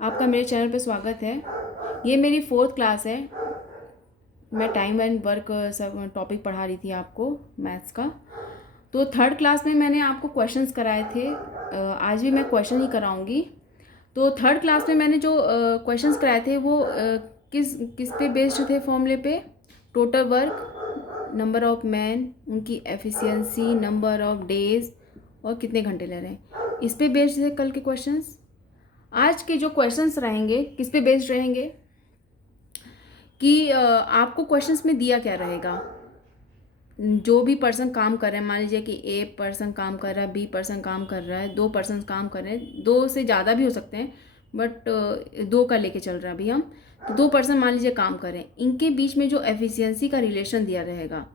आपका मेरे चैनल पे स्वागत है। ये मेरी 4th क्लास है। मैं टाइम एंड वर्क सब टॉपिक पढ़ा रही थी आपको मैथ्स का। तो 3rd क्लास में मैंने आपको क्वेश्चंस कराए थे। आज भी मैं क्वेश्चन ही कराऊंगी। तो 3rd क्लास में मैंने जो क्वेश्चंस कराए थे वो किस किस पे बेस्ड थे? फॉर्मूले पे। Total work, number of man, उनकी एफिशिएंसी, नंबर ऑफ डेज और कितने घंटे ले रहे हैं, इस पे बेस्ड थे कल के क्वेश्चंस। आज के जो क्वेश्चंस रहेंगे किस पे बेस्ड रहेंगे कि आपको क्वेश्चंस में दिया क्या रहेगा। जो भी पर्सन काम कर रहे हैं, मान लीजिए कि ए पर्सन काम कर रहा है, बी पर्सन काम कर रहा है, 2 पर्सन काम कर रहे हैं, 2 से ज़्यादा भी हो सकते हैं, बट 2 का लेके चल रहा है अभी हम। तो 2 पर्सन मान लीजिए काम कर रहे हैं, इनके बीच में जो एफिशिएंसी का रिलेशन दिया रहेगा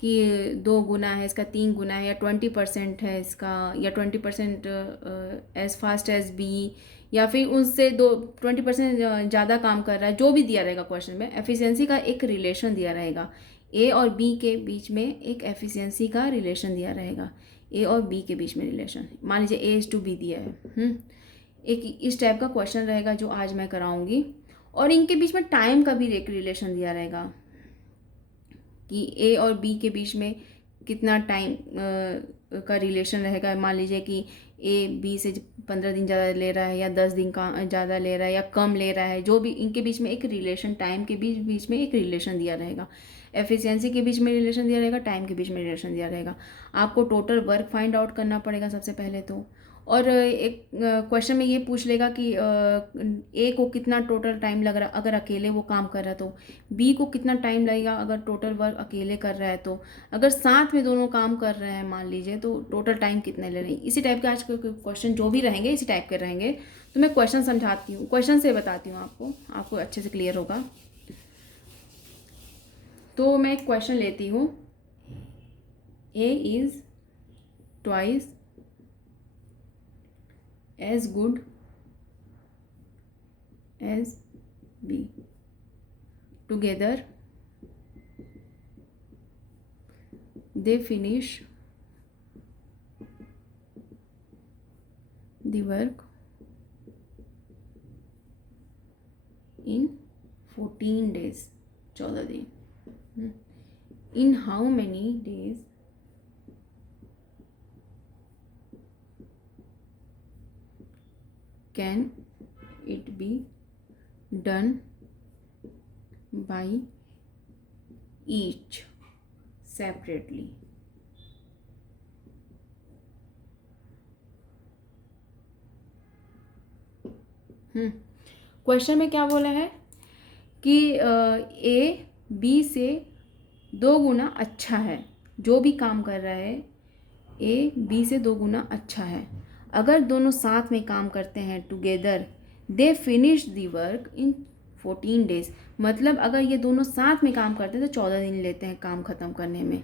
कि 2 गुना है इसका, 3 गुना है, या 20% है इसका, या 20% एज फास्ट एज बी, या फिर उनसे 20% ज़्यादा काम कर रहा है, जो भी दिया रहेगा क्वेश्चन में एफिशिएंसी का एक रिलेशन दिया रहेगा। ए और बी के बीच में एक एफिशिएंसी का रिलेशन दिया रहेगा। ए और बी के बीच में रिलेशन, मान लीजिए ए इज टू बी दिया है। एक इस टाइप का क्वेश्चन रहेगा जो आज मैं कराऊंगी। और इनके बीच में टाइम का भी एक रिलेशन दिया रहेगा कि ए और बी के बीच में कितना टाइम का रिलेशन रहेगा। मान लीजिए कि ए बी से 15 दिन ज़्यादा ले रहा है, या 10 दिन का ज़्यादा ले रहा है, या कम ले रहा है, जो भी इनके बीच में एक रिलेशन, टाइम के बीच में एक रिलेशन दिया रहेगा। एफिशिएंसी के बीच में रिलेशन दिया रहेगा, टाइम के बीच में रिलेशन दिया रहेगा। आपको टोटल वर्क फाइंड आउट करना पड़ेगा सबसे पहले तो। और एक क्वेश्चन में ये पूछ लेगा कि ए को कितना टोटल टाइम लग रहा है अगर अकेले वो काम कर रहा है, तो बी को कितना टाइम लगेगा अगर टोटल वर्क अकेले कर रहा है, तो अगर साथ में दोनों काम कर रहे हैं मान लीजिए तो टोटल टाइम कितने ले रहे हैं। इसी टाइप के आज के क्वेश्चन जो भी रहेंगे इसी टाइप के रहेंगे। तो मैं क्वेश्चन समझाती हूँ, क्वेश्चन से बताती हूँ आपको अच्छे से क्लियर होगा। तो मैं एक क्वेश्चन लेती हूँ। A is twice as good as B, together they finish the work in 14 days, 14 दिन। in how many days can it be done by each separately। Question में क्या बोला है कि ए बी से 2 गुना अच्छा है। जो भी काम कर रहा है ए बी से 2 गुना अच्छा है। अगर दोनों साथ में काम करते हैं together, they finish the work in 14 days. मतलब अगर ये दोनों साथ में काम करते हैं तो 14 दिन लेते हैं काम ख़त्म करने में।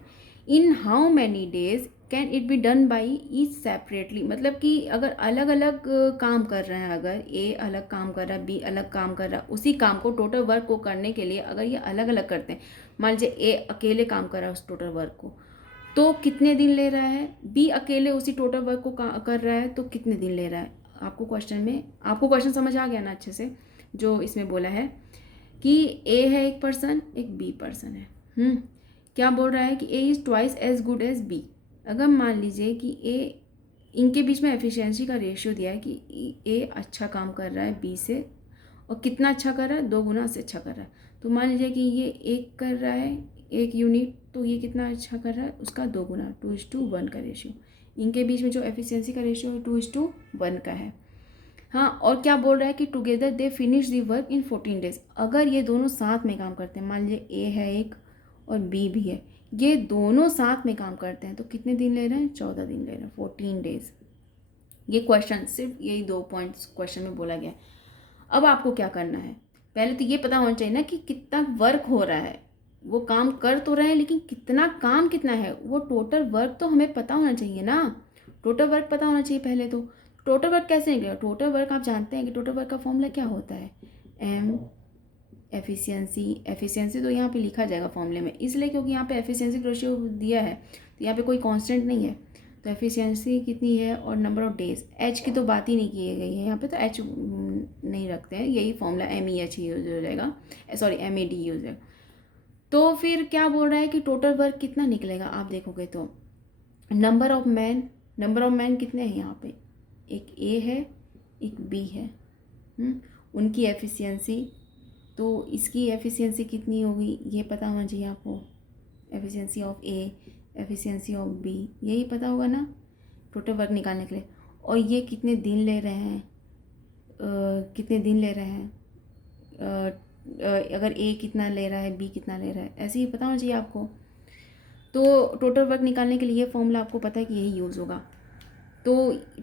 In how many days can it be done by each separately. मतलब कि अगर अलग अलग काम कर रहे हैं, अगर ए अलग काम कर रहा है, बी अलग काम कर रहा है, उसी काम को, टोटल वर्क को करने के लिए अगर ये अलग अलग करते हैं, मान लीजिए ए अकेले काम कर रहा है उस टोटल वर्क को, तो कितने दिन ले रहा है। बी अकेले उसी टोटल वर्क को कर रहा है तो कितने दिन ले रहा है। आपको क्वेश्चन समझ आ गया ना अच्छे से। जो इसमें बोला है कि ए है एक पर्सन, एक बी पर्सन है। क्या बोल रहा है कि A is twice as good as B. अगर मान लीजिए कि ए, इनके बीच में एफिशिएंसी का रेशियो दिया है कि ए अच्छा काम कर रहा है बी से, और कितना अच्छा कर रहा है, 2 गुना से अच्छा कर रहा है। तो मान लीजिए कि ये एक कर रहा है 1 यूनिट, तो ये कितना अच्छा कर रहा है, उसका 2 गुना, 2:1 का रेशियो। इनके बीच में जो एफिशिएंसी का रेशियो 2:1 का है। हाँ, और क्या बोल रहा है कि together they finish the work in 14 days. अगर ये दोनों साथ में काम करते हैं, मान लीजिए ए है एक और बी भी है, ये दोनों साथ में काम करते हैं तो कितने दिन ले रहे हैं, 14 दिन ले रहे हैं, 14 डेज। ये क्वेश्चन, सिर्फ यही 2 पॉइंट्स क्वेश्चन में बोला गया है। अब आपको क्या करना है, पहले तो ये पता होना चाहिए ना कि कितना वर्क हो रहा है। वो काम कर तो रहे हैं लेकिन कितना काम कितना है, वो टोटल वर्क तो हमें पता होना चाहिए ना। टोटल वर्क पता होना चाहिए पहले तो। टोटल वर्क कैसे निकलेगा? टोटल वर्क आप जानते हैं कि टोटल वर्क का फॉर्मूला क्या होता है, एम एफिशिएंसी तो यहाँ पे लिखा जाएगा फॉर्मूले में, इसलिए क्योंकि यहाँ पे एफिशिएंसी रेशियो दिया है तो यहाँ पे कोई कांस्टेंट नहीं है। तो एफिशिएंसी कितनी है और नंबर ऑफ डेज, एच की तो बात ही नहीं की गई है यहाँ पे, तो एच नहीं रखते हैं, यही फॉर्मूला MEH ही यूज हो जाएगा, सॉरी MAD यूज हो जाएगा। तो फिर क्या बोल रहा है कि टोटल वर्क कितना निकलेगा, आप देखोगे तो नंबर ऑफ मैन कितने हैं यहाँ पे, एक A है एक B है, उनकी एफिशिएंसी, तो इसकी एफिशिएंसी कितनी होगी ये पता होना चाहिए आपको, efficiency of A, efficiency of B, यही पता होगा ना टोटल वर्क निकालने के लिए। और ये कितने दिन ले रहे हैं, अगर A कितना ले रहा है B कितना ले रहा है, ऐसे ही पता होना चाहिए आपको। तो टोटल वर्क निकालने के लिए ये फॉर्मूला आपको पता है कि यही यूज़ होगा। तो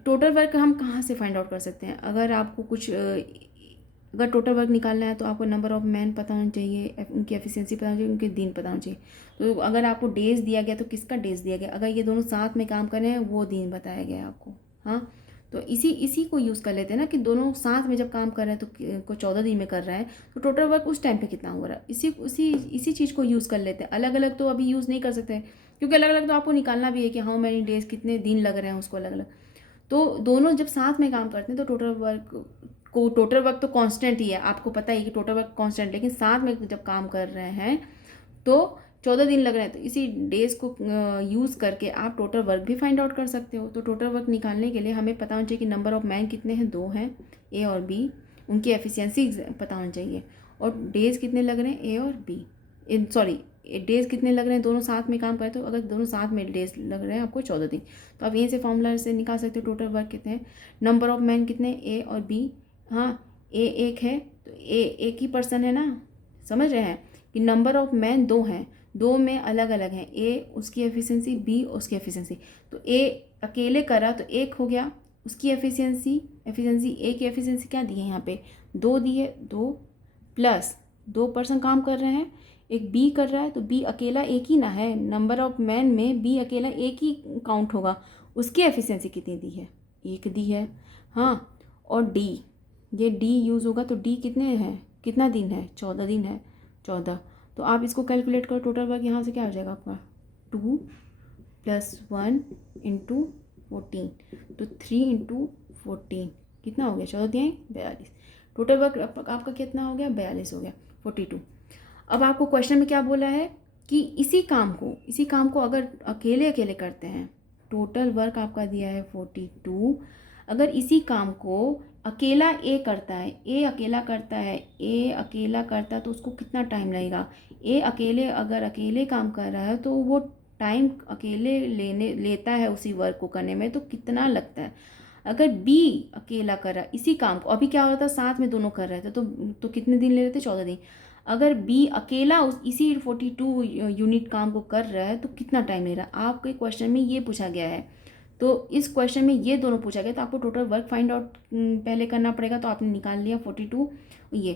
टोटल वर्क हम कहाँ से फाइंड आउट कर सकते हैं, अगर आपको कुछ अगर टोटल वर्क निकालना है तो आपको नंबर ऑफ मैन पता होना चाहिए, उनकी एफिशिएंसी पता होना चाहिए, उनके दिन पता होना चाहिए। तो अगर आपको डेज दिया गया तो किसका डेज दिया गया, अगर ये दोनों साथ में काम कर रहे हैं वो दिन बताया गया है आपको। हाँ, तो इसी को यूज़ कर लेते हैं ना कि दोनों साथ में जब काम कर रहे हैं तो कोई 14 दिन में कर रहा है तो टोटल वर्क उस टाइम पे कितना हो रहा है, इसी चीज़ को यूज़ कर लेते हैं। अलग अलग तो अभी यूज़ नहीं कर सकते क्योंकि अलग अलग तो आपको निकालना भी है कि हाउ मैनी डेज, कितने दिन लग रहे हैं उसको अलग अलग। तो दोनों जब साथ में काम करते हैं तो टोटल वर्क तो कांस्टेंट ही है, आपको पता ही कि टोटल वर्क कांस्टेंट, लेकिन साथ में जब काम कर रहे हैं तो 14 दिन लग रहे हैं, तो इसी डेज को यूज़ करके आप टोटल वर्क भी फाइंड आउट कर सकते हो। तो टोटल वर्क निकालने के लिए हमें पता होना चाहिए कि नंबर ऑफ मैन कितने हैं, 2 हैं, A और B, उनकी एफिशिएंसी पता होनी चाहिए, और डेज कितने लग रहे हैं A और B, सॉरी डेज कितने लग रहे हैं, दोनों साथ में काम करें तो अगर दोनों साथ में डेज लग रहे हैं आपको 14 दिन, तो आप यहीं से फॉर्मूला से निकाल सकते हो टोटल वर्क कितने हैं। नंबर ऑफ मैन कितने, A और B, हाँ A एक है तो A एक ही पर्सन है ना, समझ रहे हैं कि नंबर ऑफ मैन 2 हैं, 2 में अलग अलग हैं, A उसकी एफिशिएंसी B उसकी एफिशिएंसी, तो A अकेले करा तो 1 हो गया, उसकी एफिशिएंसी A की एफिशिएंसी क्या दी है यहाँ पे 2 दी है, 2 प्लस 2 पर्सन काम कर रहे हैं, एक B कर रहा है तो B अकेला एक ही ना है, नंबर ऑफ मैन में B अकेला एक ही काउंट होगा, उसकी एफिशिएंसी कितनी दी है, 1 दी है। हाँ, और D, ये D यूज़ होगा तो D कितने हैं, कितना दिन है, 14 दिन है, 14, तो आप इसको कैलकुलेट करो, टोटल वर्क यहाँ से क्या हो जाएगा आपका 2 + 1 × 14, तो 3 × 14 कितना हो गया, 14 दिए 42, टोटल वर्क आपका कितना हो गया, 42 हो गया, 42। अब आपको क्वेश्चन में क्या बोला है कि इसी काम को अगर अकेले करते हैं, टोटल वर्क आपका दिया है 42, अगर इसी काम को अकेला A करता है, A अकेला करता है तो उसको कितना टाइम लगेगा, अगर अकेले काम कर रहा है तो वो टाइम अकेले लेता है उसी वर्क को करने में, तो कितना लगता है। अगर B अकेला कर रहा है इसी काम को, अभी क्या होता है साथ में दोनों कर रहे थे तो कितने दिन ले रहे थे, 14 दिन। अगर B अकेला इसी 42 यूनिट काम को कर रहा है तो कितना टाइम ले रहा है, आपके क्वेश्चन में ये पूछा गया है। तो इस क्वेश्चन में ये दोनों पूछा गया, तो आपको टोटल वर्क फाइंड आउट पहले करना पड़ेगा, तो आपने निकाल लिया 42 ये,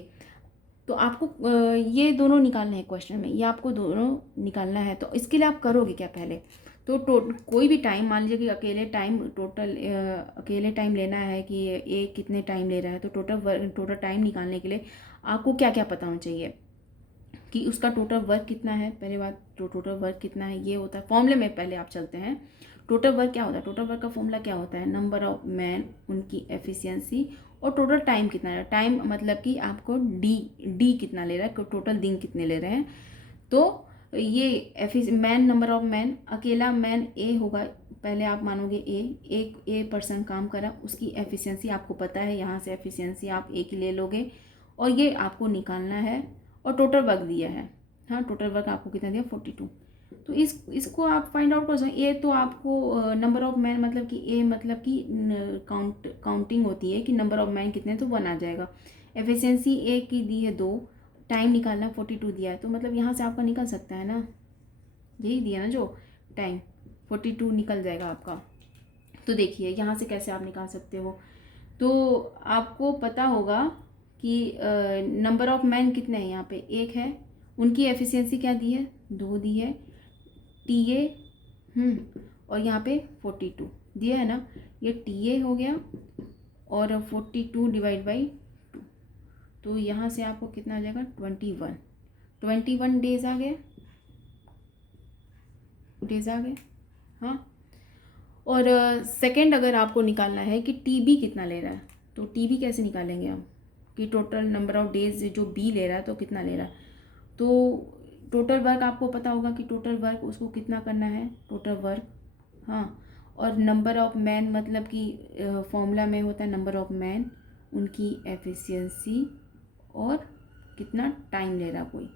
तो आपको ये दोनों निकालने हैं क्वेश्चन में, ये आपको दोनों निकालना है। तो इसके लिए आप करोगे क्या, पहले तो कोई भी टाइम मान लीजिए कि अकेले टाइम लेना है कि ये कितने टाइम ले रहा है, तो टोटल टाइम निकालने के लिए आपको क्या क्या पता होना चाहिए कि उसका टोटल वर्क कितना है। पहले बात तो टोटल वर्क कितना है ये होता है, फॉर्मूले में पहले आप चलते हैं। टोटल वर्क क्या होता है, टोटल वर्क का फॉर्मूला क्या होता है, नंबर ऑफ मैन, उनकी एफिशिएंसी, और टोटल टाइम कितना है। टाइम मतलब कि आपको डी कितना ले रहा है, टोटल दिन कितने ले रहे हैं। तो ये मैन, नंबर ऑफ मैन, अकेला मैन A होगा, पहले आप मानोगे एक पर्सन काम करा, उसकी एफिशिएंसी आपको पता है, यहाँ से एफिशिएंसी आप A की ले लोगे और ये आपको निकालना है, और टोटल वर्क दिया है। हाँ, टोटल वर्क आपको कितना दिया 42, तो इसको आप फाइंड आउट कर सकते हैं। ए तो आपको नंबर ऑफ मैन मतलब कि A मतलब कि काउंटिंग होती है कि नंबर ऑफ मैन कितने, तो 1 आ जाएगा। एफिशिएंसी A की दी है 2, टाइम निकालना 42 दिया है, तो मतलब यहाँ से आपका निकल सकता है ना, यही दिया ना जो टाइम 42 निकल जाएगा आपका। तो देखिए यहाँ से कैसे आप निकाल सकते हो, तो आपको पता होगा कि नंबर ऑफ मैन कितने हैं, यहाँ पे 1 है, उनकी एफिशिएंसी क्या दी है 2 दी है, TA और यहाँ पे 42 दिया है ना, ये TA हो गया और 42 / 2, तो यहाँ से आपको कितना आ जाएगा 21 डेज आ गए, हाँ। और सेकंड अगर आपको निकालना है कि TB कितना ले रहा है, तो TB कैसे निकालेंगे हम, कि टोटल नंबर ऑफ डेज जो बी ले रहा है तो कितना ले रहा है। तो टोटल वर्क आपको पता होगा कि टोटल वर्क उसको कितना करना है, टोटल वर्क, हाँ। और नंबर ऑफ मैन मतलब कि फॉर्मूला में होता है नंबर ऑफ मैन, उनकी एफिशिएंसी और कितना टाइम ले रहा कोई,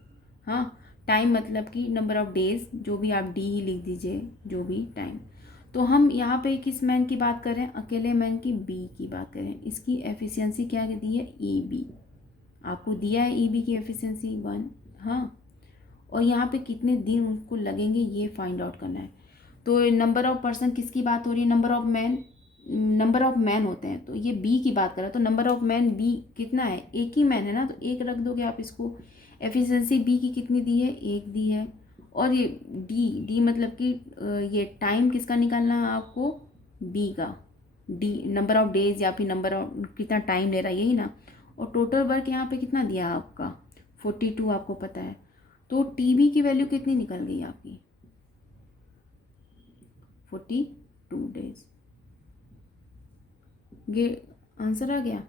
हाँ। टाइम मतलब कि नंबर ऑफ डेज, जो भी आप डी ही लिख दीजिए, जो भी टाइम। तो हम यहाँ पे किस मैन की बात कर रहे हैं, अकेले मैन की बी की बात करें। इसकी एफिशिएंसी क्या दी है, ई बी, आपको दिया है ई बी की एफिशिएंसी 1, हाँ। और यहाँ पे कितने दिन उनको लगेंगे ये फाइंड आउट करना है। तो नंबर ऑफ पर्सन किसकी बात हो रही है, नंबर ऑफ मैन होते हैं, तो ये बी की बात कर रहा है। तो नंबर ऑफ मैन बी कितना है, एक ही मैन है ना, तो एक रख दोगे आप इसको। एफिशिएंसी बी की कितनी दी है, एक दी है। और ये डी मतलब कि ये टाइम किसका निकालना है आपको, बी का, डी नंबर ऑफ डेज या फिर नंबर ऑफ कितना टाइम ले रहा है, यही ना। और टोटल वर्क यहाँ पे कितना दिया आपका 42 आपको पता है। तो टी बी की वैल्यू कितनी निकल गई आपकी, 42 डेज, ये आंसर आ गया।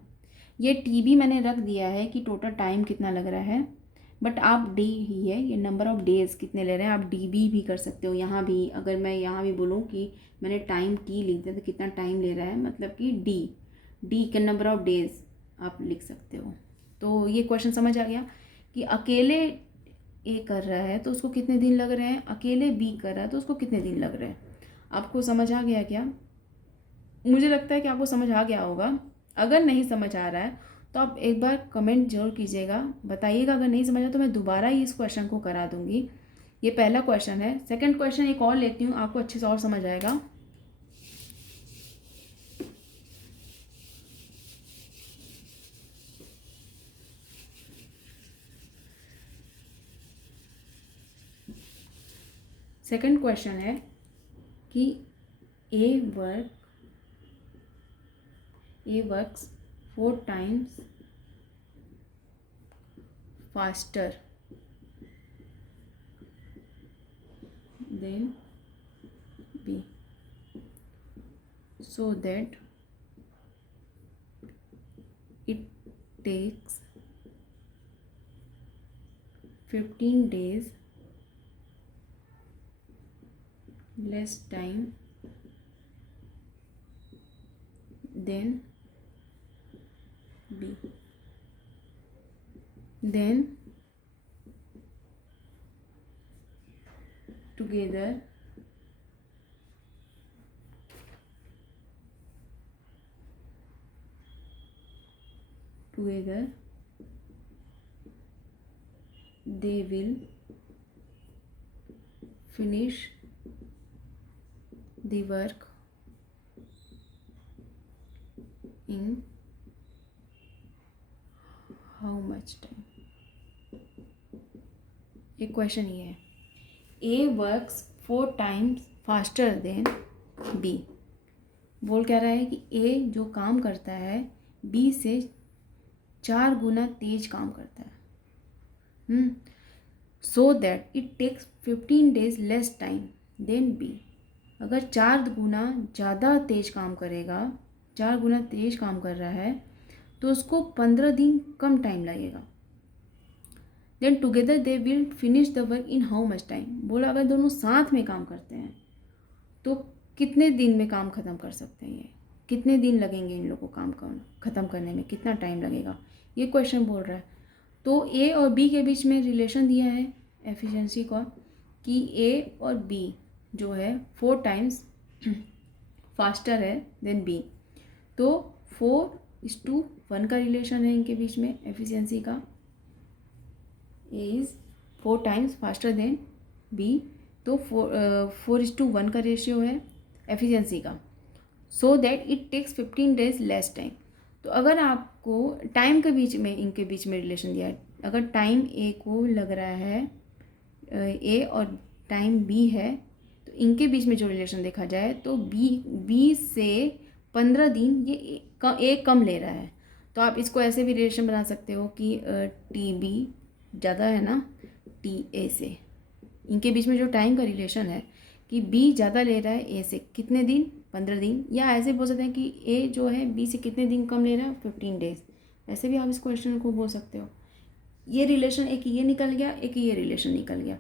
ये टी बी मैंने रख दिया है कि टोटल टाइम कितना लग रहा है, बट आप डी ही है, ये नंबर ऑफ डेज कितने ले रहे हैं, आप डी बी भी कर सकते हो। यहाँ भी अगर मैं यहाँ भी बोलूँ कि मैंने टाइम टी लिख दिया तो कितना टाइम ले रहा है, मतलब कि डी के नंबर ऑफ डेज आप लिख सकते हो। तो ये क्वेश्चन समझ आ गया कि अकेले ए कर रहा है तो उसको कितने दिन लग रहे हैं, अकेले बी कर रहा है तो उसको कितने दिन लग रहे हैं। आपको समझ आ गया क्या, मुझे लगता है कि आपको समझ आ गया होगा। अगर नहीं समझ आ रहा है तो आप एक बार कमेंट जरूर कीजिएगा, बताइएगा। अगर नहीं समझा तो मैं दोबारा ही इस क्वेश्चन को करा दूंगी। ये पहला क्वेश्चन है। सेकंड क्वेश्चन एक और लेती हूँ, आपको अच्छे से और समझ आएगा। सेकंड क्वेश्चन है कि ए works 4 times faster than B, so that it takes 15 days less time than B. Then together they will finish the work in how much time। एक क्वेश्चन ये है, A works 4 times faster than B. बोल कह रहा है कि ए जो काम करता है बी से 4 गुना तेज काम करता है, so that it takes 15 days less time than B. अगर 4 गुना ज़्यादा तेज काम करेगा, 4 गुना तेज काम कर रहा है तो उसको 15 दिन कम टाइम लगेगा। Then together they will finish the work in how much time. बोला अगर दोनों साथ में काम करते हैं तो कितने दिन में काम ख़त्म कर सकते हैं, ये कितने दिन लगेंगे इन लोगों को काम ख़त्म करने में, कितना टाइम लगेगा, ये क्वेश्चन बोल रहा है। तो ए और बी के बीच में रिलेशन दिया है एफिशिएंसी का कि ए और बी जो है 4 times फास्टर है देन बी। तो 4:1 का रिलेशन है इनके बीच में एफिशिएंसी का। A is 4 times faster than B, तो 4:1 का रेशियो है एफिशिएंसी का। So that it takes 15 days less time. तो अगर आपको टाइम के बीच में, इनके बीच में रिलेशन दिया है, अगर टाइम ए को लग रहा है ए और टाइम बी है, तो इनके बीच में जो रिलेशन देखा जाए तो बी से 15 दिन ये ए कम ले रहा है। तो आप इसको ऐसे भी रिलेशन बना सकते हो कि टी बी ज़्यादा है ना टी ए से। इनके बीच में जो टाइम का रिलेशन है कि बी ज़्यादा ले रहा है ए से, कितने दिन, 15 दिन। या ऐसे बोल सकते हैं कि ए जो है बी से कितने दिन कम ले रहा है, 15 days। ऐसे भी आप इस क्वेश्चन को बोल सकते हो। ये रिलेशन, एक ये निकल गया, एक ये रिलेशन निकल गया।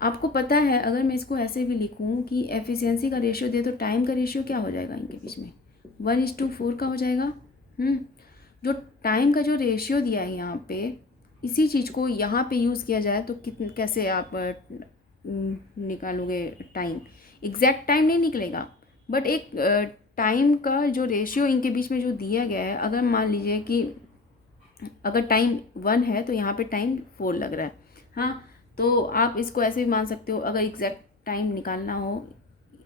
आपको पता है अगर मैं इसको ऐसे भी लिखूं कि एफिशिएंसी का रेशियो दे तो टाइम का रेशियो क्या हो जाएगा इनके बीच में, 1:4 का हो जाएगा। जो टाइम का जो रेशियो दिया है यहाँ पे, इसी चीज़ को यहाँ पे यूज़ किया जाए तो कैसे आप निकालोगे टाइम? एग्जैक्ट टाइम नहीं निकलेगा, बट एक टाइम का जो रेशियो इनके बीच में जो दिया गया है, अगर मान लीजिए कि अगर टाइम 1 है तो यहाँ पे टाइम 4 लग रहा है। हाँ, तो आप इसको ऐसे भी मान सकते हो, अगर एग्जैक्ट टाइम निकालना हो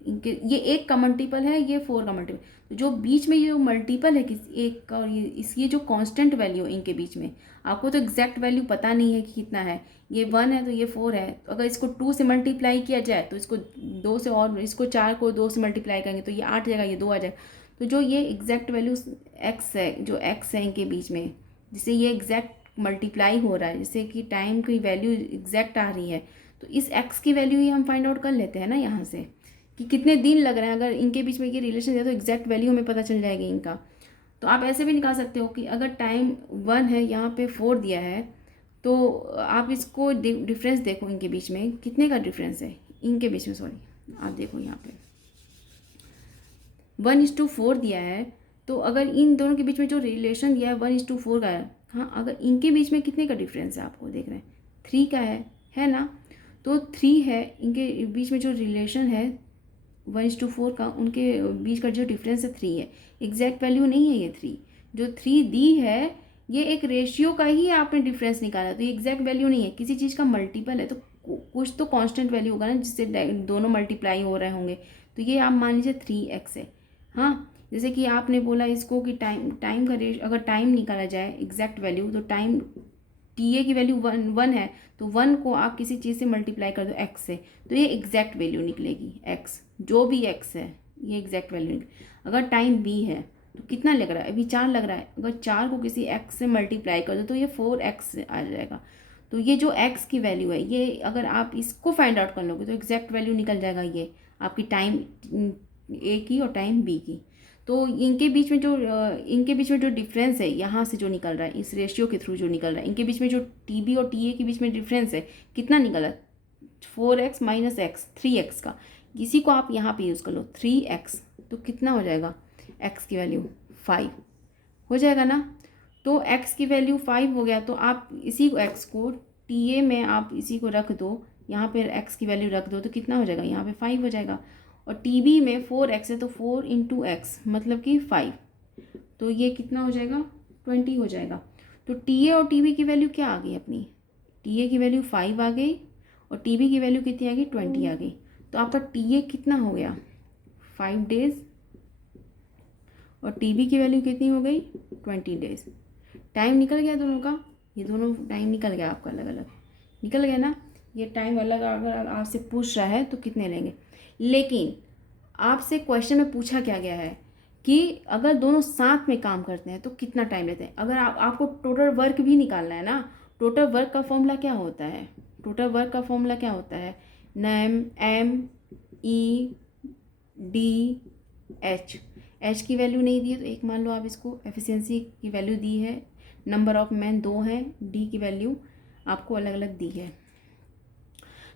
इनके, ये 1 का मल्टीपल है, ये 4 का मल्टीपल, तो जो बीच में ये जो मल्टीपल है किसी एक का और ये जो कांस्टेंट वैल्यू इनके बीच में, आपको तो एग्जैक्ट वैल्यू पता नहीं है कि कितना है। ये 1 है तो ये 4 है, तो अगर इसको 2 से मल्टीप्लाई किया जाए तो इसको 2 से, और इसको 4 को 2 से मल्टीप्लाई करेंगे तो ये 8 जाएगा, ये 2 आ जाएगा। तो जो ये एग्जैक्ट वैल्यू एक्स है, जो एक्स है इनके बीच में, जिससे ये एग्जैक्ट मल्टीप्लाई हो रहा है, जिससे कि टाइम की वैल्यू एग्जैक्ट आ रही है, तो इस एक्स की वैल्यू ही हम फाइंड आउट कर लेते हैं ना यहाँ से, कि कितने दिन लग रहे हैं। अगर इनके बीच में ये रिलेशन है तो एग्जैक्ट वैल्यू हमें पता चल जाएगी इनका। तो आप ऐसे भी निकाल सकते हो कि अगर टाइम 1 है, यहाँ पे 4 दिया है, तो आप इसको डिफरेंस देखो इनके बीच में कितने का डिफरेंस है इनके बीच में, सॉरी आप देखो यहाँ पे 1:4 दिया है, तो अगर इन दोनों के बीच में जो रिलेशन दिया है 1:4 का है, हाँ, अगर इनके बीच में कितने का डिफरेंस है आपको देख रहे हैं, 3 का है ना। तो 3 है, इनके बीच में जो रिलेशन है 1:4 का, उनके बीच का जो डिफरेंस है 3 है। एग्जैक्ट वैल्यू नहीं है ये 3, जो 3 दी है ये एक रेशियो का ही आपने डिफरेंस निकाला, तो ये एग्जैक्ट वैल्यू नहीं है। किसी चीज़ का मल्टीपल है तो कुछ तो कांस्टेंट वैल्यू होगा ना, जिससे दोनों मल्टीप्लाई हो रहे होंगे। तो ये आप मान लीजिए 3x है। हाँ, जैसे कि आपने बोला इसको कि टाइम का रेशियो, अगर टाइम निकाला जाए एग्जैक्ट वैल्यू, तो टाइम टी ए की वैल्यू 1 है, तो 1 को आप किसी चीज़ से मल्टीप्लाई कर दो x से, तो ये एग्जैक्ट वैल्यू निकलेगी। x जो भी x है ये एग्जैक्ट वैल्यू निकलेगी। अगर टाइम b है तो कितना लग रहा है, अभी 4 लग रहा है, अगर 4 को किसी x से मल्टीप्लाई कर दो तो ये 4x आ जाएगा। तो ये जो x की वैल्यू है, ये अगर आप इसको फाइंड आउट कर लोगे तो एग्जैक्ट वैल्यू निकल जाएगा ये आपकी टाइम a की और टाइम b की। तो इनके बीच में जो डिफरेंस है यहाँ से जो निकल रहा है, इस रेशियो के थ्रू जो निकल रहा है, इनके बीच में जो टी बी और टी ए के बीच में डिफरेंस है, कितना निकला, 4x माइनस एक्स, 3x का। इसी को आप यहाँ पे यूज़ कर लो 3x, तो कितना हो जाएगा, x की वैल्यू 5 हो जाएगा ना। तो x की वैल्यू 5 हो गया, तो आप इसी को x को टी ए में आप इसी को रख दो, यहाँ पे x की वैल्यू रख दो, तो कितना हो जाएगा, यहाँ पे 5 हो जाएगा। और टी बी में 4x है तो 4 इंटू एक्स मतलब कि 5, तो ये कितना हो जाएगा, 20 हो जाएगा। तो टी ए और टी बी की वैल्यू क्या आ गई अपनी, टी ए की वैल्यू 5 आ गई और टी बी की वैल्यू कितनी आ गई, 20 आ गई। तो आपका टी ए कितना हो गया, 5 डेज, और टी बी की वैल्यू कितनी हो गई, 20 डेज। टाइम निकल गया दोनों का, ये दोनों टाइम निकल गया आपका, अलग अलग निकल गया ना। ये टाइम अलग अगर आपसे पूछ रहा है तो कितने लेंगे। लेकिन आपसे क्वेश्चन में पूछा क्या गया है कि अगर दोनों साथ में काम करते हैं तो कितना टाइम लेते हैं। अगर आपको टोटल वर्क भी निकालना है ना, टोटल वर्क का फॉर्मूला क्या होता है, टोटल वर्क का फॉर्मूला क्या होता है, MEDH। एच की वैल्यू नहीं दी है तो एक मान लो आप इसको, एफिशिएंसी की वैल्यू दी है, नंबर ऑफ मैन 2 हैं, डी की वैल्यू आपको अलग अलग दी है।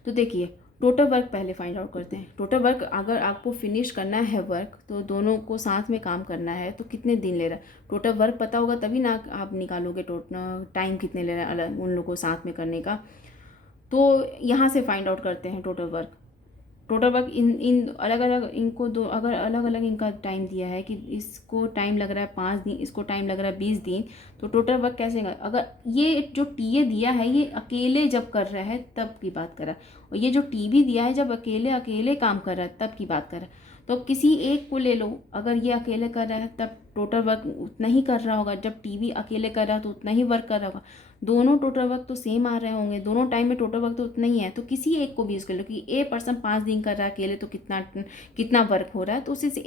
तो देखिए टोटल वर्क पहले फाइंड आउट करते हैं। टोटल वर्क अगर आपको फिनिश करना है वर्क, तो दोनों को साथ में काम करना है, तो कितने दिन ले रहा है, टोटल वर्क पता होगा तभी ना आप निकालोगे टोटल टाइम कितने ले रहा है अलग उन लोगों को साथ में करने का। तो यहाँ से फाइंड आउट करते हैं total work. Total work in अलग अलग, इनको दो अगर अलग अलग इनका टाइम दिया है कि इसको टाइम लग रहा है 5 दिन, इसको टाइम लग रहा है 20 दिन, तो टोटल वर्क कैसे होगा। अगर ये जो टी ए दिया है ये अकेले जब कर रहा है तब की बात कर रहा है, और ये जो टी बी दिया है जब अकेले काम कर रहा है तब की बात कर रहा है। तो किसी एक को ले लो, अगर ये अकेले कर रहा है तब टोटल वर्क उतना ही कर रहा होगा, जब टी बी अकेले कर रहा है तो उतना ही वर्क कर रहा होगा। दोनों टोटल वर्क तो सेम आ रहे होंगे, दोनों टाइम में टोटल वर्क तो उतना ही है, तो किसी एक को भी यूज़ कर लो कि ए पर्सन 5 दिन कर रहा है अकेले, तो कितना वर्क हो रहा है, तो उसी से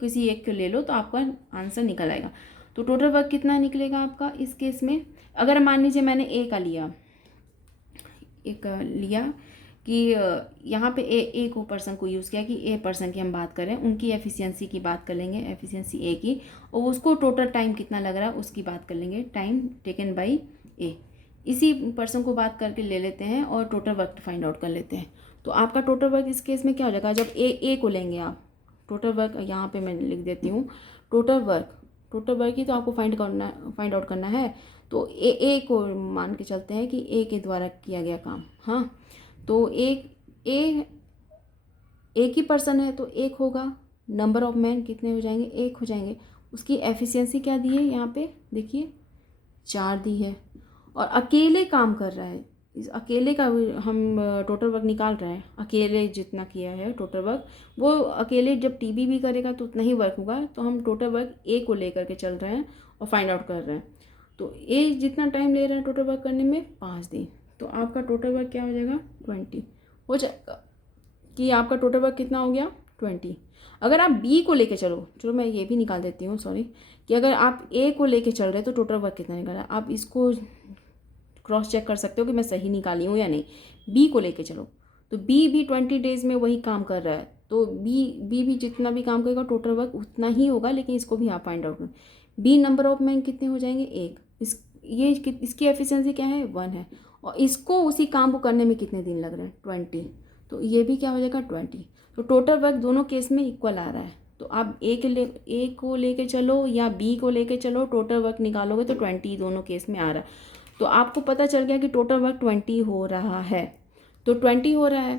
किसी एक को ले लो तो आपका आंसर निकल आएगा। तो टोटल वर्क कितना निकलेगा आपका इस केस में। अगर मान लीजिए मैंने ए का लिया कि यहाँ पे ए को पर्सन को यूज़ किया कि ए पर्सन की हम बात करें, उनकी एफिशिएंसी की बात कर लेंगे, एफिशिएंसी ए की, और उसको टोटल टाइम कितना लग रहा है उसकी बात कर लेंगे, टाइम टेकन बाई ए। इसी पर्सन को बात करके ले लेते हैं और टोटल वर्क फाइंड आउट कर लेते हैं। तो आपका टोटल वर्क इस केस में क्या हो जाएगा, जब ए को लेंगे आप, टोटल वर्क यहाँ पे मैं लिख देती हूँ, टोटल वर्क ही तो आपको फाइंड आउट करना है। तो ए को मान के चलते हैं कि ए के द्वारा किया गया काम। हाँ, तो एक ही पर्सन है तो एक होगा, नंबर ऑफ मैन कितने हो जाएंगे, एक हो जाएंगे। उसकी एफिशिएंसी क्या दी है यहाँ पे देखिए, 4 दी है, और अकेले काम कर रहा है। इस अकेले का हम टोटल वर्क निकाल रहे हैं, अकेले जितना किया है टोटल वर्क, वो अकेले जब टीबी भी करेगा तो उतना ही वर्क होगा। तो हम टोटल वर्क ए को लेकर के चल रहे हैं और फाइंड आउट कर रहे हैं। तो ए जितना टाइम ले रहा है टोटल वर्क करने में, 5 दिन। तो आपका टोटल वर्क क्या हो जाएगा, 20 हो जाएगा। कि आपका टोटल वर्क कितना हो गया, 20। अगर आप बी को लेके चलो मैं ये भी निकाल देती हूँ, सॉरी, कि अगर आप ए को लेके चल रहे हैं तो टोटल वर्क कितना निकल रहा है, आप इसको क्रॉस चेक कर सकते हो कि मैं सही निकाली हूँ या नहीं। बी को लेके चलो तो बी भी 20 डेज में वही काम कर रहा है, तो बी भी जितना भी काम करेगा टोटल वर्क उतना ही होगा, लेकिन इसको भी आप फाइंड आउट करें। बी नंबर ऑफ मैन कितने हो जाएंगे, एक। इसकी एफिशिएंसी क्या है, 1 है, और इसको उसी काम को करने में कितने दिन लग रहे हैं, 20। तो ये भी क्या हो जाएगा, 20। तो टोटल वर्क दोनों केस में इक्वल आ रहा है। तो आप ए को लेके चलो या बी को लेके चलो, टोटल वर्क निकालोगे तो 20 दोनों केस में आ रहा है। तो आपको पता चल गया कि टोटल वर्क 20 हो रहा है। तो 20 हो रहा है,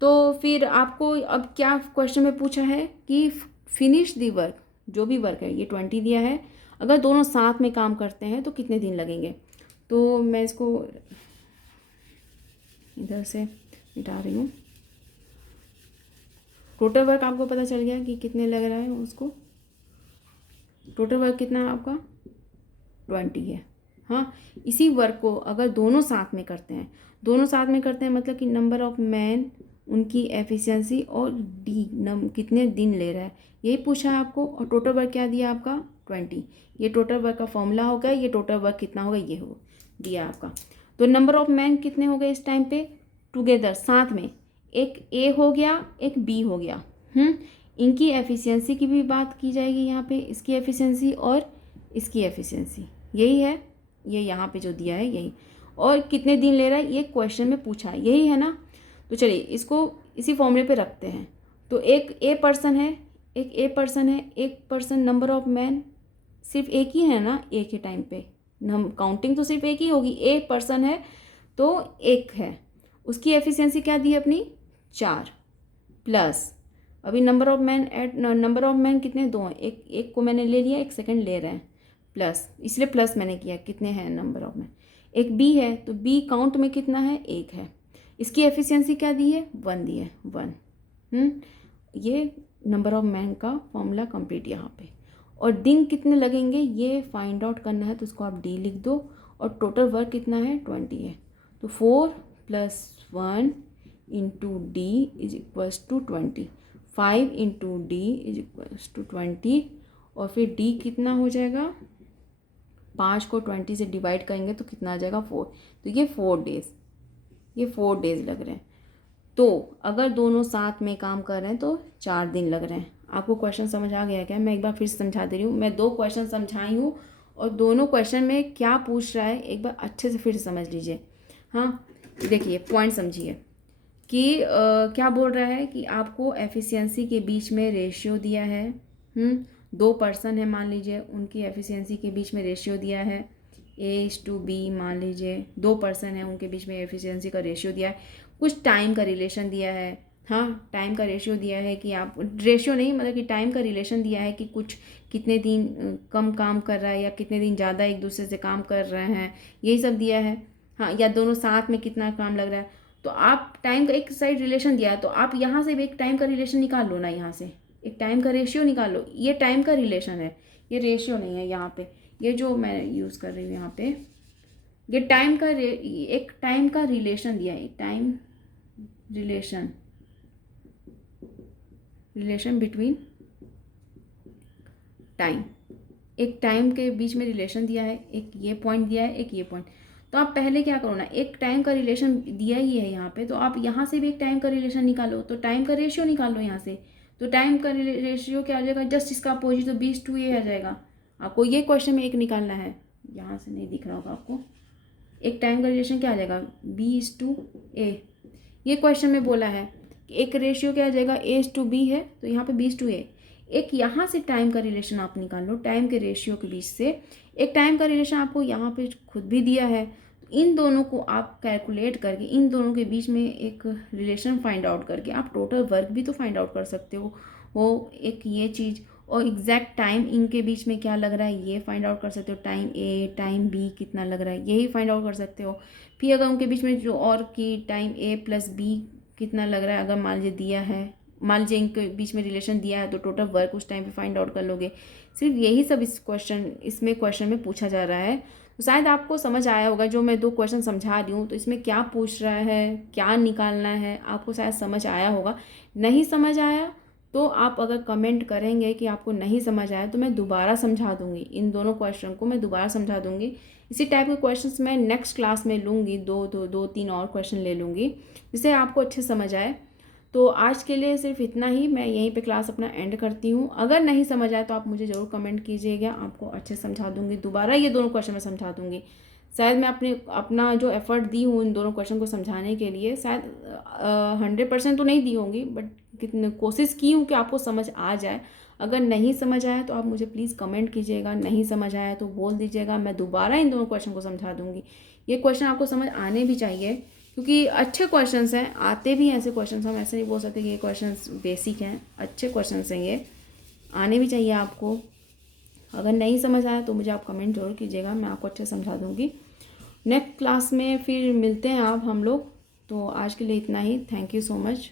तो फिर आपको अब क्या क्वेश्चन में पूछा है कि फिनिश दी वर्क, जो भी वर्क है ये 20 दिया है, अगर दोनों साथ में काम करते हैं तो कितने दिन लगेंगे। तो मैं इसको इधर से मिटा रही हूँ। टोटल वर्क आपको पता चल गया कि कितने लग रहा है उसको, टोटल वर्क कितना है आपका, 20 है। हाँ, इसी वर्क को अगर दोनों साथ में करते हैं मतलब कि नंबर ऑफ मैन, उनकी एफिशिएंसी और कितने दिन ले रहा है, यही पूछा है आपको। और टोटल वर्क क्या दिया आपका, 20। ये टोटल वर्क का फॉर्मूला होगा, ये टोटल वर्क कितना होगा ये हो दिया आपका। तो नंबर ऑफ मैन कितने हो गए इस टाइम पे, टुगेदर साथ में, एक ए हो गया एक बी हो गया। इनकी एफिशिएंसी की भी बात की जाएगी यहाँ पे, इसकी एफिशिएंसी और इसकी एफिशिएंसी, यही है ये यहाँ पे जो दिया है यही। और कितने दिन ले रहा है ये क्वेश्चन में पूछा है, यही है ना। तो चलिए इसको इसी फॉर्मूले पे रखते हैं। तो एक ए पर्सन है, एक पर्सन नंबर ऑफ मैन सिर्फ एक ही है ना, एक ही टाइम पे हम काउंटिंग तो सिर्फ एक ही होगी, एक पर्सन है तो एक है। उसकी एफिशिएंसी क्या दी अपनी, 4, प्लस अभी नंबर ऑफ मैन कितने, 2 हैं, एक को मैंने ले लिया, एक सेकंड ले रहे हैं, प्लस इसलिए प्लस मैंने किया, कितने हैं नंबर ऑफ मैन, एक बी है तो बी काउंट में कितना है, एक है। इसकी एफिशिएंसी क्या दी है, 1 दी है, 1। ये नंबर ऑफ मैन का फॉर्मूला कंप्लीट यहाँ पे। और दिन कितने लगेंगे ये फाइंड आउट करना है, तो उसको आप डी लिख दो। और टोटल वर्क कितना है, 20 है। तो 4 + 1 into d is equals to 20, 5 into d is equals to 20। और फिर डी कितना हो जाएगा, 5 को 20 से डिवाइड करेंगे तो कितना आ जाएगा, 4। तो ये 4 डेज लग रहे हैं। तो अगर दोनों साथ में काम कर रहे हैं तो 4 दिन लग रहे हैं। आपको क्वेश्चन समझ आ गया क्या, मैं एक बार फिर समझा दे रही हूँ। मैं 2 क्वेश्चन समझाई हूँ और दोनों क्वेश्चन में क्या पूछ रहा है एक बार अच्छे से फिर समझ लीजिए। हाँ, देखिए पॉइंट समझिए कि क्या बोल रहा है कि आपको एफिशिएंसी के बीच में रेशियो दिया है। 2 पर्सन है मान लीजिए, उनकी एफिशिएंसी के बीच में रेशियो दिया है A/B। मान लीजिए 2 पर्सन है, उनके बीच में एफिशिएंसी का रेशियो दिया है। कुछ टाइम का रिलेशन दिया है। हाँ, टाइम का रेशियो दिया है कि आप रेशियो नहीं मतलब कि टाइम का रिलेशन दिया है कि कुछ कितने दिन कम काम कर रहा है या कितने दिन ज़्यादा एक दूसरे से काम कर रहे हैं, यही सब दिया है। हाँ, या दोनों साथ में कितना काम लग रहा है। तो आप टाइम का एक साइड रिलेशन दिया है, तो आप यहाँ से भी एक टाइम का रिलेशन निकाल लो ना, यहाँ से एक टाइम का रेशियो निकाल लो। ये टाइम का रिलेशन है, ये रेशियो नहीं है। यहाँ पे ये जो मैं यूज़ कर रही हूँ यहाँ पे, ये एक टाइम का रिलेशन दिया है, टाइम रिलेशन बिटवीन टाइम, एक टाइम के बीच में रिलेशन दिया है, एक ये पॉइंट दिया है, एक ये पॉइंट। तो आप पहले क्या करो ना, एक टाइम का रिलेशन दिया ही है यहाँ पे, तो आप यहाँ से भी एक टाइम का रिलेशन निकालो, तो टाइम का रेशियो निकालो यहाँ से। तो टाइम का रेशियो क्या आ जाएगा, जस्ट इसका अपोजिट, तो 20:A आ जाएगा। आपको ये क्वेश्चन में एक निकालना है, यहाँ से नहीं दिख रहा होगा आपको। एक टाइम का रिलेशन क्या आ जाएगा, B:A। ये क्वेश्चन में बोला है एक रेशियो क्या आ जाएगा, A:B है, तो यहाँ पे B:A। एक यहाँ से टाइम का रिलेशन आप निकाल लो, टाइम के रेशियो के बीच से एक टाइम का रिलेशन आपको यहाँ पे खुद भी दिया है। इन दोनों को आप कैलकुलेट करके, इन दोनों के बीच में एक रिलेशन फाइंड आउट करके आप टोटल वर्क भी तो फाइंड आउट कर सकते हो। वो एक ये चीज़, और एग्जैक्ट टाइम इनके बीच में क्या लग रहा है ये फाइंड आउट कर सकते हो। टाइम A टाइम B कितना लग रहा है यही फाइंड आउट कर सकते हो। फिर अगर उनके बीच में जो और की टाइम A + B कितना लग रहा है, अगर मान लीजिए दिया है, मान लीजिए इनके बीच में रिलेशन दिया है, तो टोटल वर्क उस टाइम पे फाइंड आउट कर लोगे। सिर्फ यही सब इसमें क्वेश्चन में पूछा जा रहा है। तो शायद आपको समझ आया होगा जो मैं 2 क्वेश्चन समझा रही हूँ, तो इसमें क्या पूछ रहा है, क्या निकालना है, आपको शायद समझ आया होगा। नहीं समझ आया तो आप अगर कमेंट करेंगे कि आपको नहीं समझ आया, तो मैं दोबारा समझा दूँगी, इन दोनों क्वेश्चन को मैं दोबारा समझा दूँगी। इसी टाइप के क्वेश्चंस मैं नेक्स्ट क्लास में लूँगी, 2-3 और क्वेश्चन ले लूँगी जिससे आपको अच्छे समझ आए। तो आज के लिए सिर्फ इतना ही, मैं यहीं पे क्लास अपना एंड करती हूँ। अगर नहीं समझ आए तो आप मुझे ज़रूर कमेंट कीजिएगा, आपको अच्छे समझा दूँगी, दोबारा ये दोनों क्वेश्चन मैं समझा दूँगी। शायद मैं अपना जो एफर्ट दी हूँ इन दोनों क्वेश्चन को समझाने के लिए, शायद 100% तो नहीं दी होंगी, बट कितने कोशिश की हूँ कि आपको समझ आ जाए। अगर नहीं समझ आया तो आप मुझे प्लीज़ कमेंट कीजिएगा, नहीं समझ आया तो बोल दीजिएगा, मैं दोबारा इन दोनों क्वेश्चन को समझा दूँगी। ये क्वेश्चन आपको समझ आने भी चाहिए, क्योंकि अच्छे क्वेश्चंस हैं, आते भी हैं ऐसे क्वेश्चंस, हम ऐसे नहीं बोल सकते कि ये क्वेश्चंस बेसिक हैं, अच्छे क्वेश्चंस हैं, ये आने भी चाहिए आपको। अगर नहीं समझ आया तो मुझे आप कमेंट जरूर कीजिएगा, मैं आपको अच्छे समझा दूँगी। नेक्स्ट क्लास में फिर मिलते हैं हम लोग। तो आज के लिए इतना ही, थैंक यू सो मच।